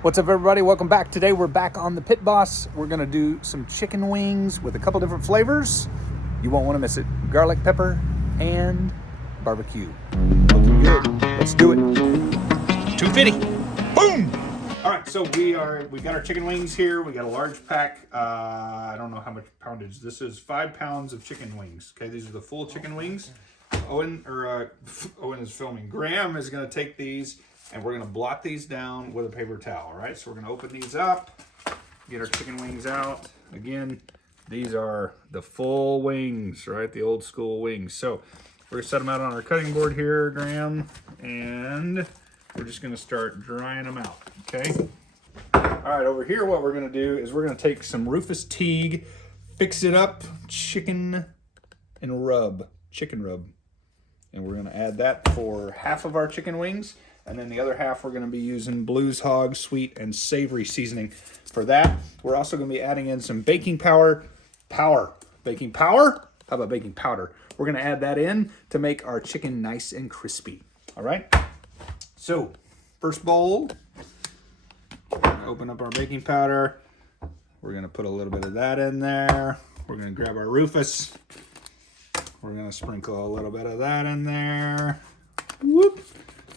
What's up, everybody? Welcome back. Today we're back on the Pit Boss. We're gonna do some chicken wings with a couple different flavors. You won't want to miss it. Garlic pepper and barbecue. Looking good. Let's do it. 250. Boom! All right, so we got our chicken wings here. We got a large pack. I don't know how much poundage. This is 5 pounds of chicken wings. Okay, these are the full chicken wings. Owen is filming. Graham is gonna take these and we're gonna blot these down with a paper towel, all right? So we're gonna open these up, get our chicken wings out. Again, these are the full wings, right? The old school wings. So we're gonna set them out on our cutting board here, Graham, and we're just gonna start drying them out, okay? All right, over here, what we're gonna do is we're gonna take some Rufus Teague, fix it up, chicken rub, and we're gonna add that for half of our chicken wings. And then the other half, we're gonna be using Blues Hog sweet and savory seasoning for that. We're also gonna be adding in some baking powder. Baking powder? How about baking powder? We're gonna add that in to make our chicken nice and crispy, all right? So, first bowl, open up our baking powder. We're gonna put a little bit of that in there. We're gonna grab our Rufus. We're gonna sprinkle a little bit of that in there. Whoop.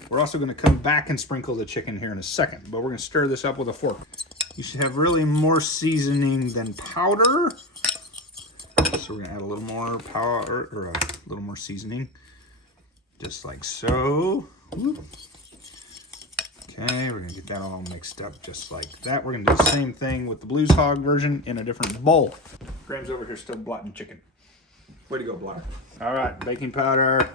We're also gonna come back and sprinkle the chicken here in a second, but we're gonna stir this up with a fork. You should have really more seasoning than powder. So we're gonna add a little more powder, or a little more seasoning, just like so. Whoop. Okay, we're gonna get that all mixed up just like that. We're gonna do the same thing with the Blues Hog version in a different bowl. Graham's over here still blotting chicken. Way to go, blotter. All right, baking powder.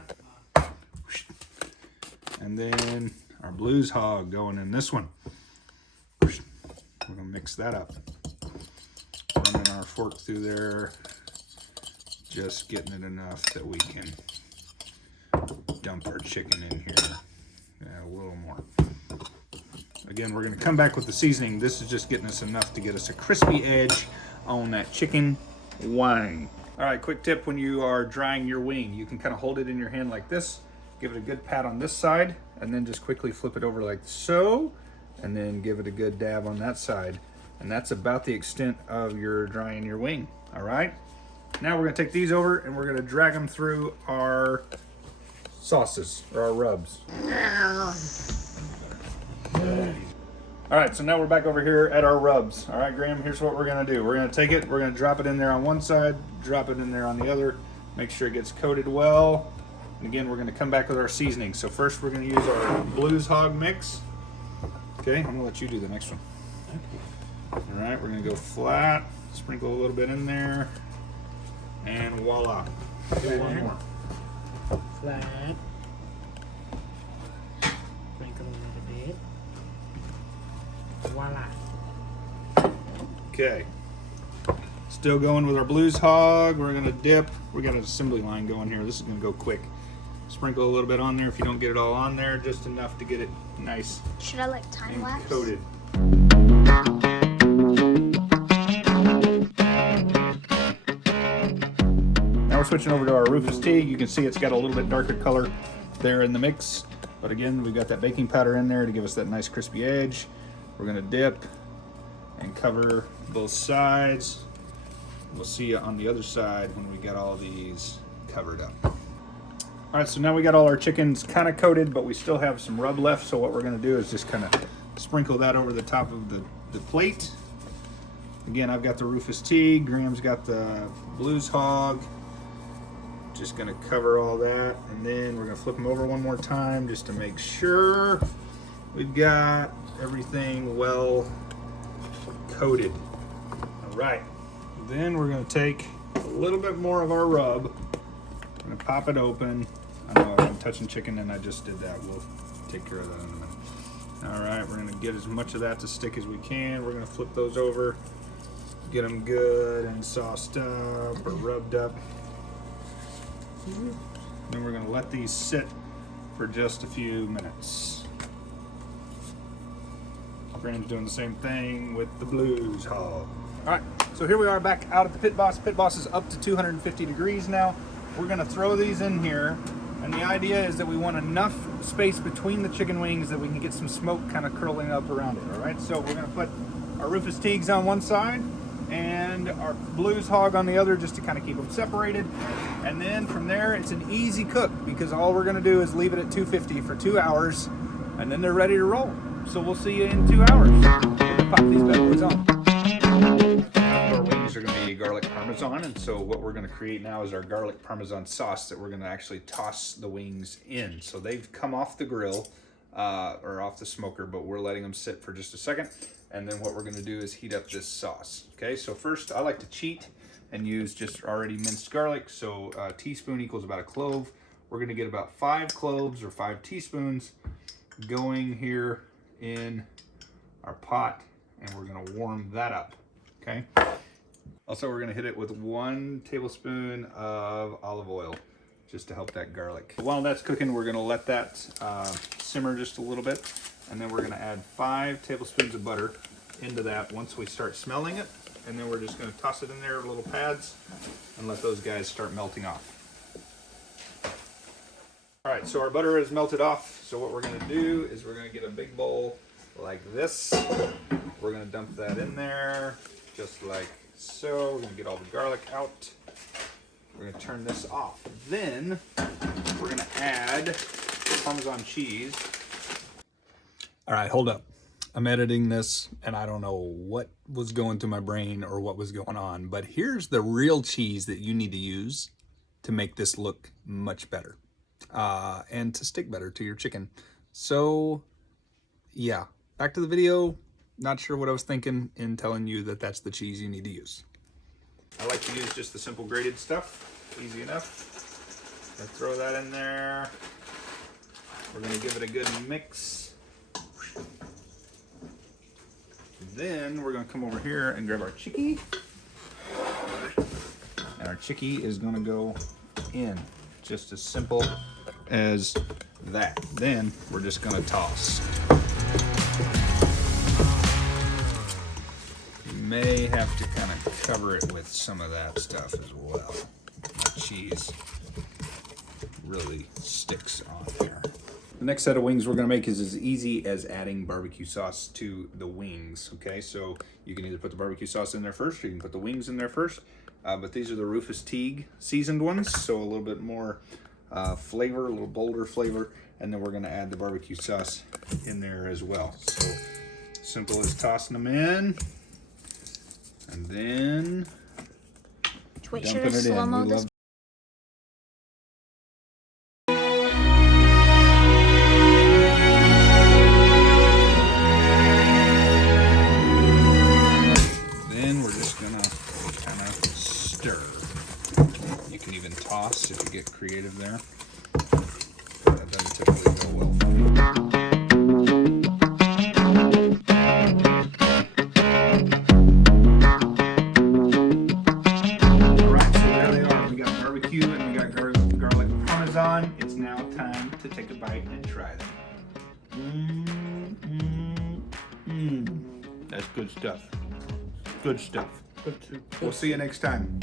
And then our Blues Hog going in this one. We're gonna mix that up. Running our fork through there. Just getting it enough that we can dump our chicken in here. Yeah, a little more. Again, we're gonna come back with the seasoning. This is just getting us enough to get us a crispy edge on that chicken wing. All right, quick tip when you are drying your wing, you can kind of hold it in your hand like this, give it a good pat on this side, and then just quickly flip it over like so, and then give it a good dab on that side. And that's about the extent of your drying your wing, all right? Now we're gonna take these over and we're gonna drag them through our sauces, or our rubs. All right, so now we're back over here at our rubs. All right, Graham, here's what we're gonna do. We're gonna take it, we're gonna drop it in there on one side, drop it in there on the other, make sure it gets coated well. And again, we're gonna come back with our seasoning. So first we're gonna use our Blues Hog mix. Okay, I'm gonna let you do the next one. All right, we're gonna go flat, sprinkle a little bit in there, and voila. Okay, one more. Flat. Sprinkle a little bit. Voila. Okay. Still going with our Blues Hog. We're gonna dip. We got an assembly line going here. This is gonna go quick. Sprinkle a little bit on there if you don't get it all on there, just enough to get it nice Should I like time and lapse? coated. Now we're switching over to our Rufus Teague. You can see it's got a little bit darker color there in the mix. But again, we've got that baking powder in there to give us that nice crispy edge. We're gonna dip and cover both sides. We'll see you on the other side when we got all these covered up. All right, so now we got all our chickens kind of coated, but we still have some rub left. So what we're gonna do is just kind of sprinkle that over the top of the plate. Again, I've got the Rufus Teague, Graham's got the Blues Hog. Just gonna cover all that, and then we're gonna flip them over one more time just to make sure we've got everything well coated. All right, then we're gonna take a little bit more of our rub. I'm gonna pop it open. I know I'm touching chicken and I just did that. We'll take care of that in a minute. All right, we're gonna get as much of that to stick as we can. We're gonna flip those over, get them good and sauced up or rubbed up. Then we're gonna let these sit for just a few minutes. Graham's doing the same thing with the Blues Hog. All right, so here we are back out at the Pit Boss. Pit Boss is up to 250 degrees now. We're gonna throw these in here And the idea is that we want enough space between the chicken wings that we can get some smoke kind of curling up around it, all right? So we're gonna put our Rufus Teagues on one side and our Blues Hog on the other, just to kind of keep them separated. And then from there, it's an easy cook because all we're gonna do is leave it at 250 for 2 hours, and then they're ready to roll. So we'll see you in 2 hours. Pop these bad boys on. Our wings are going to be garlic parmesan, and so what we're going to create now is our garlic parmesan sauce that we're going to actually toss the wings in. So they've come off the grill or off the smoker, but we're letting them sit for just a second. And then what we're going to do is heat up this sauce. Okay, so first I like to cheat and use just already minced garlic. So a teaspoon equals about a clove. We're going to get about 5 cloves or 5 teaspoons going here in our pot, and we're going to warm that up. Okay. Also, we're going to hit it with 1 tablespoon of olive oil just to help that garlic. While that's cooking, we're going to let that simmer just a little bit, and then we're going to add 5 tablespoons of butter into that once we start smelling it, and then we're just going to toss it in there in little pads and let those guys start melting off. All right, so our butter is melted off. So what we're going to do is we're going to get a big bowl like this. We're going to dump that in there just like so. We're going to get all the garlic out. We're going to turn this off. Then we're going to add Parmesan cheese. All right, hold up. I'm editing this and I don't know what was going through my brain or what was going on, but here's the real cheese that you need to use to make this look much better and to stick better to your chicken. So yeah, back to the video. Not sure what I was thinking in telling you that that's the cheese you need to use. I like to use just the simple grated stuff. Easy enough. I'm gonna throw that in there. We're gonna give it a good mix. Then we're gonna come over here and grab our chickie. And our chickie is gonna go in. Just as simple as that. Then we're just gonna toss. May have to kind of cover it with some of that stuff as well. That cheese really sticks on there. The next set of wings we're going to make is as easy as adding barbecue sauce to the wings. Okay, so you can either put the barbecue sauce in there first, or you can put the wings in there first. But these are the Rufus Teague seasoned ones, so a little bit more flavor, a little bolder flavor, and then we're going to add the barbecue sauce in there as well. So simple as tossing them in. And then Twitch dumping it in. slow-mo We this. love Then we're just gonna kind of stir. You can even toss if you get creative there. That doesn't typically go well for me. It's now time to take a bite and try them. That's good stuff. Good stuff. Good soup. We'll see you next time.